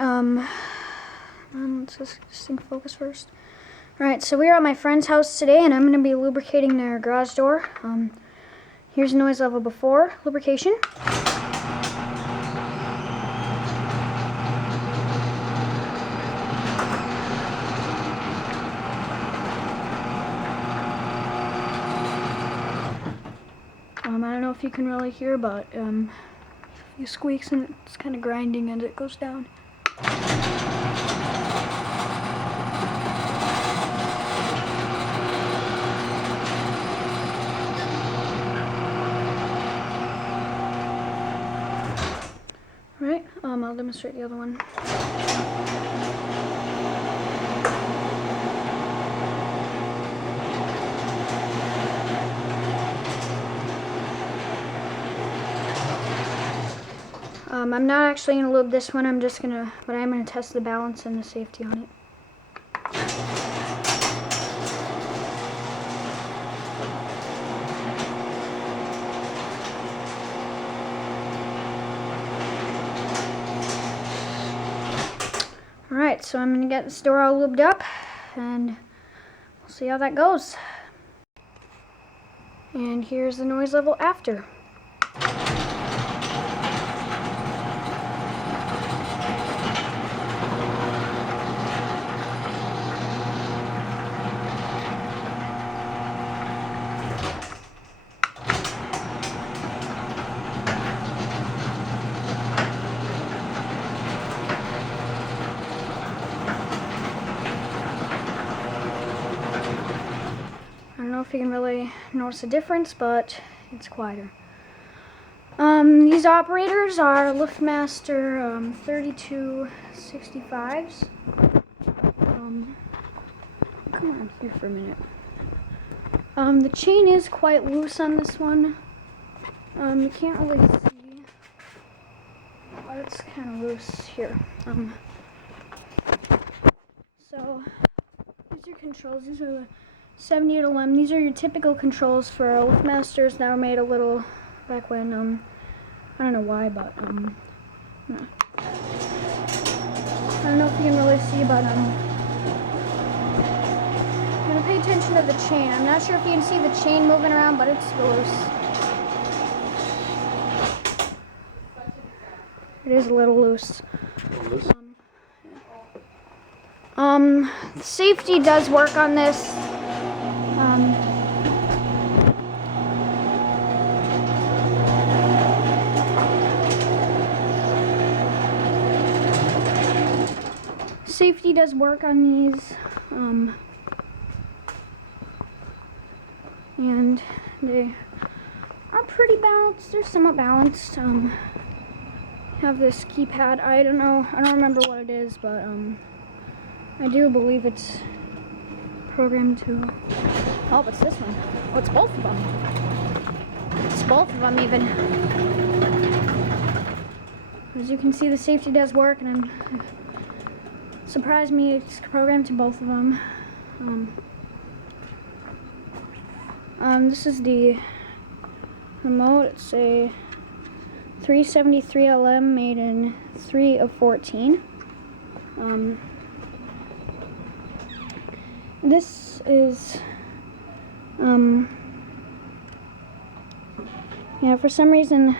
Alright, let's just this thing focus first. Alright, so we're at my friend's house today, and I'm going to be lubricating their garage door. Here's noise level before lubrication. I don't know if you can really hear, but a few squeaks and it's kind of grinding as it goes down. Right, I'll demonstrate the other one. I'm not actually going to lube this one, but I'm going to test the balance and the safety on it. Alright, so I'm going to get this door all lubed up, and we'll see how that goes. And here's the noise level after. I don't know if you can really notice a difference, but it's quieter. These operators are LiftMaster 3265s. Come on here for a minute. The chain is quite loose on this one. You can't really see, but it's kind of loose here. So these are controls. These are the 78 LM. These are your typical controls for LiftMasters that were made a little back when, I don't know why, but, no. I don't know if you can really see, but, I'm gonna pay attention to the chain. I'm not sure if you can see the chain moving around, but it's loose. It is a little loose. Safety does work on this. Safety does work on these, and they are pretty balanced. They're somewhat balanced. Have this keypad. I don't remember what it is, but I do believe it's programmed to. Oh, it's this one. Oh, it's both of them. It's both of them even. As you can see, the safety does work, and surprised me. It's programmed to both of them. This is the remote. It's a 373 LM made in 3 of 14. This is, yeah, for some reason,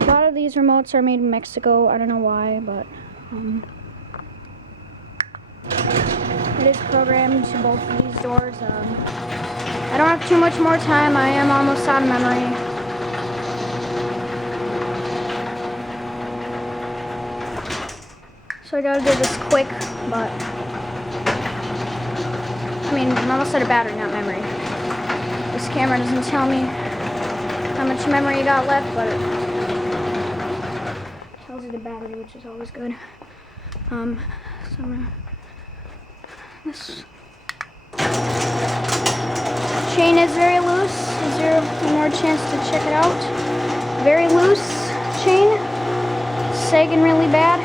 a lot of these remotes are made in Mexico. I don't know why, but, it is programmed to both of these doors. I don't have too much more time. I am almost out of memory. So I gotta do this quick, but I mean, I'm almost out of battery, not memory. This camera doesn't tell me how much memory you got left, but it tells you the battery, which is always good. So I'm gonna, this chain is very loose. Is there one more chance to check it out? Very loose chain, sagging really bad.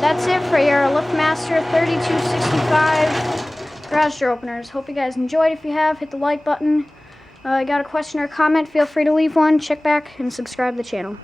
That's it for your LiftMaster 3265 register openers. Hope you guys enjoyed. If you have, hit the like button. Got a question or comment, feel free to leave one. Check back and subscribe to the channel.